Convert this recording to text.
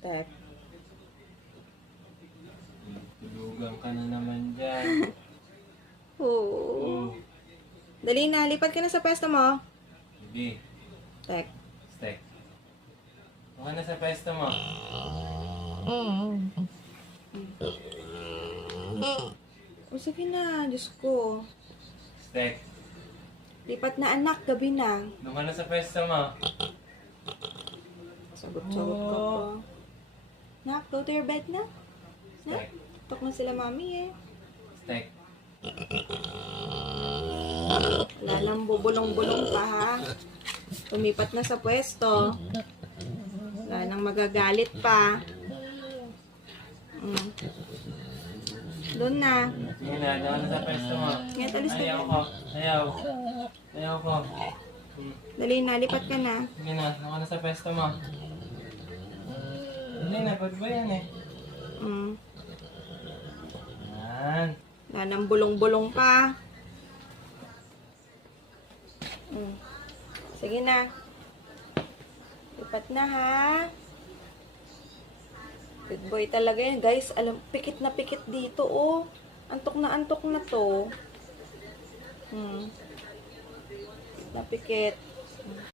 Tek. Tulugan ka na naman dyan. Oo. Dali na, lipat ka na sa pwesto mo. Sige. Tek. Stek. Baka na sa pwesto mo. O sige na, Diyos ko. Stek. Lipat na anak, gabi na. Doon ka na sa pwesto mo. Sagot-sagot ka pa. Nak, go to your bed na. Nak, Stek. tok na sila mami eh. Stek. Wala nang bubulong-bulong pa ha. Tumipat na sa pwesto. Wala nang magagalit pa. Doon na. Sige na, doon ka na sa pwesto mo. Ngayon, alis ka Ayaw na. ko. Ayaw. Ayaw ko. Dali na, lipat ka na. Sige na, doon ka na sa pwesto mo. Hindi na, pag ba yan eh? Yan. Wala nang bulong-bulong pa. Sige na. Lipat na ha. Good boy talaga yan. Guys, alam, pikit na pikit dito oh. Antok na to. Napikit.